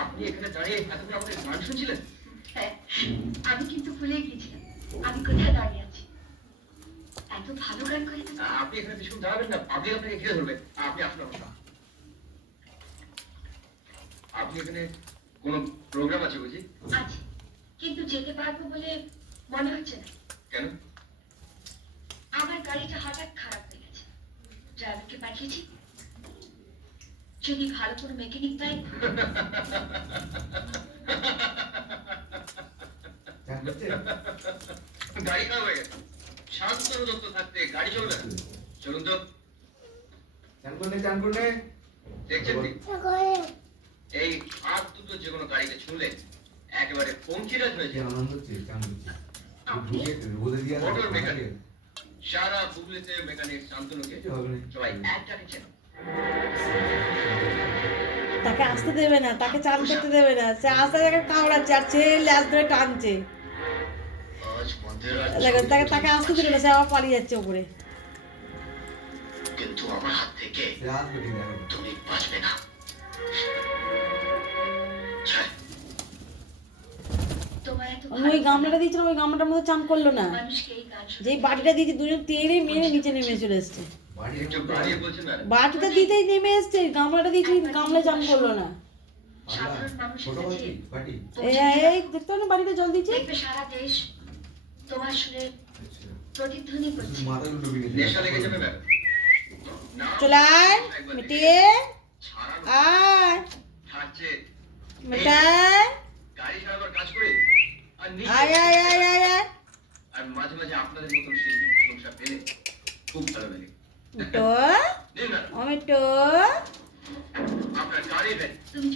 আপনি এখানে দাঁড়িয়ে এতক্ষণ আমাদের গান শুনছিলেন? হ্যাঁ, আমি কিন্তু ভুলে গিয়েছিলাম আমি কোথায় দাঁড়িয়ে আছি। এত ভালো গান করে তো। আপনি এখানে বেশিক্ষণ দাঁড়াবেন না, পাবলিক আপনাকে ঘিরে ধরবে। আপনি আসুন আমার সাথে। আপনি এখানে কোনো প্রোগ্রাম আছে বুঝি? আছে, কিন্তু যেতে পারবো বলে মনে হচ্ছে না। কেন? আমার গাড়িটা হঠাৎ খারাপ হয়ে গেছে, ড্রাইভারকে পাঠিয়েছি, যদি ভালো কোনো মেকানিক পাই। গাড়ি খারাপ হয়ে গেছে, শান্ত দত্ত থাকতে গাড়ি চলবে না। চলুন তো। দেখছেন কি এই হাত দুটো যে কোনো গাড়িতে ছুঁলে একেবারে পঙ্কিরাজ হয়ে যায়। মোটর মেকানিক সারা হুগলিতে মেকানিক শান্তনুকে সবাই এক ডাকছেন। তাকে আসতে দেবে না, তাকে চান করতে দেবে না, সে আসতে জায়গায় কামড়াচ্ছে আর সে ল্যাস ধরে টানছে। তাকে আসতে দিল না, সে আবার পালিয়ে যাচ্ছে উপরে। কিন্তু আমার হাত থেকে তুমি বাঁচবে না। ওই গামলাটা দিয়েছিলাম, ওই গামলাটার মধ্যে চান করলো না, যেই বাটিটা দিয়েছি দুজন তেড়ে মেরে নিচে নেমে চলে এসছে। বাটিটা দিতেই নেমে এসছে, গামলাটা দিয়েছি, গামলা চান করলো না। এই দেখতে না বাড়িতে জল দিচ্ছে। সারা দেশ তোমার সুরে প্রতিধ্বনি করছে। চলে আয় মিটিয়ে আয় মিটাই আয় আয় আয় আয় আয়। আর মাঝে মাঝে আপনাদের মতন শিল্পী প্রশংসা পেলে খুব ভালো লাগে। তো আমি তো আপনার গাড়ি তুমি